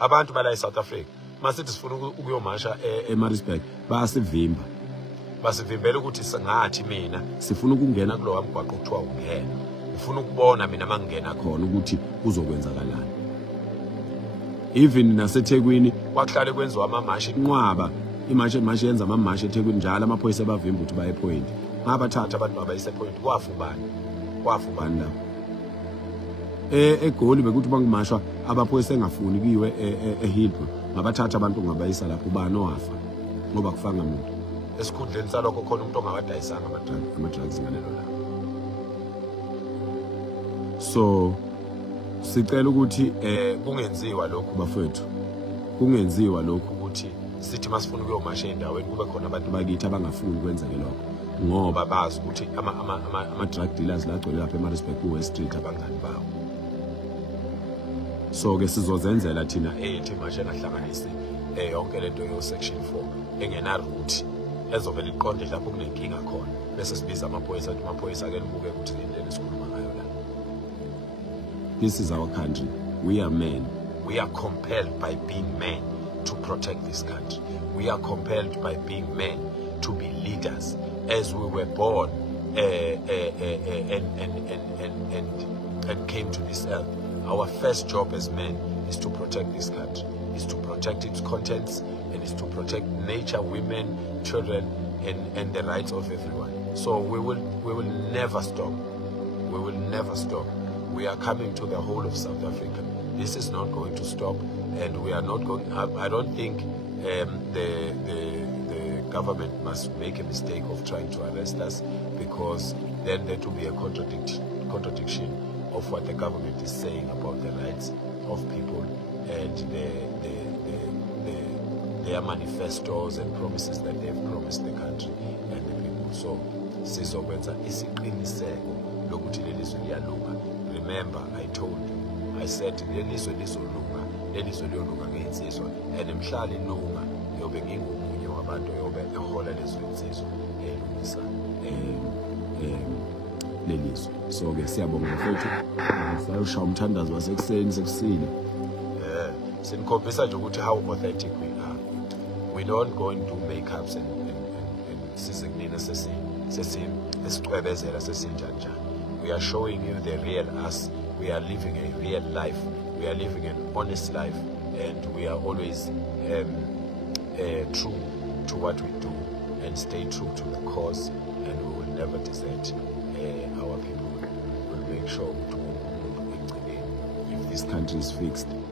abantu bala eSouth Africa masithi sifuna ukuyomasha eMaritzburg bayasivimba basivimbela ukuthi singathi mina sifuna ukungena kulowa mgwaqo kuthiwa ungena ufuna ukubona mina mangena khona ukuthi kuzokwenzakalani. Even naseThekwini kwakuhlale kwenziwa amamashi inqwaba imashi yenza amamashi eThekwini njalo amaphoyisa bavimba ukuthi baye point ngabathatha abantu babayise point kwafubani la eGoli bekuthi bangimashwa abaphoyisa engafuni kiwe eHillbrow ngabathatha abantu ngabayisa lapho bani owafa ngoba kufanga umuntu esikhundleni salokho khona umuntu ongawadayisanga ama-drugs ngalelo la. So sicela ukuthi kungenziwa lokhu bafethu kungenziwa lokhu ukuthi sithi masifuna ukuyomasha endaweni kube khona abantu bakithi abangafuni kwenzeke lokho ngoba bazi ukuthi ama-drug dealers lagcwele lapha eMaritzburg ku-West Street abangani bawo. So ke sizozenzela thina ethi imasha engahlanganisi yonke lento yo-section 4 engena route ezovela iqonde lapho kunenkinga khona bese sibiza amaphoyisa athi amaphoyisa ake libuke ukuthi indlela esikhuluma ngayo la. This is our country. We are men. We are compelled by being men to protect this country. We are compelled by being men to be leaders. As we were born and came to this earth, our first job as men is to protect this country, is to protect its contents, and is to protect nature, women, children, and the rights of everyone. So we will never stop. We will never stop. We are coming to the whole of South Africa. This is not going to stop, and we are not going. I don't think the government must make a mistake of trying to arrest us, because then there will be a contradiction of what the government is saying about the rights of people and their manifestos and promises that they have promised the country and the people. So, sizokwenza isiqiniseko lokuthi lelizwe liyalunga. Remember, I told you, I said lelizwe lizolunga, lelizwe liyolunga ngeinsizwa, and mhlali lunga yobe ngingomunye wabantu yobe ehola lezo insizwa elungisa lelizwe. So ke siyabonga mfethu, sayosha umthandazo wasekuseni sekusile. Sinikhombisa nje ukuthi how authentic we are. We don't go and do makeups and sizekunina sesicwebezela sesinjanjani. We are showing you the real us. We are living a real life. We are living an honest life, and we are always true to what we do and stay true to the cause, and we will never desert our people. We will make sure if this country is fixed.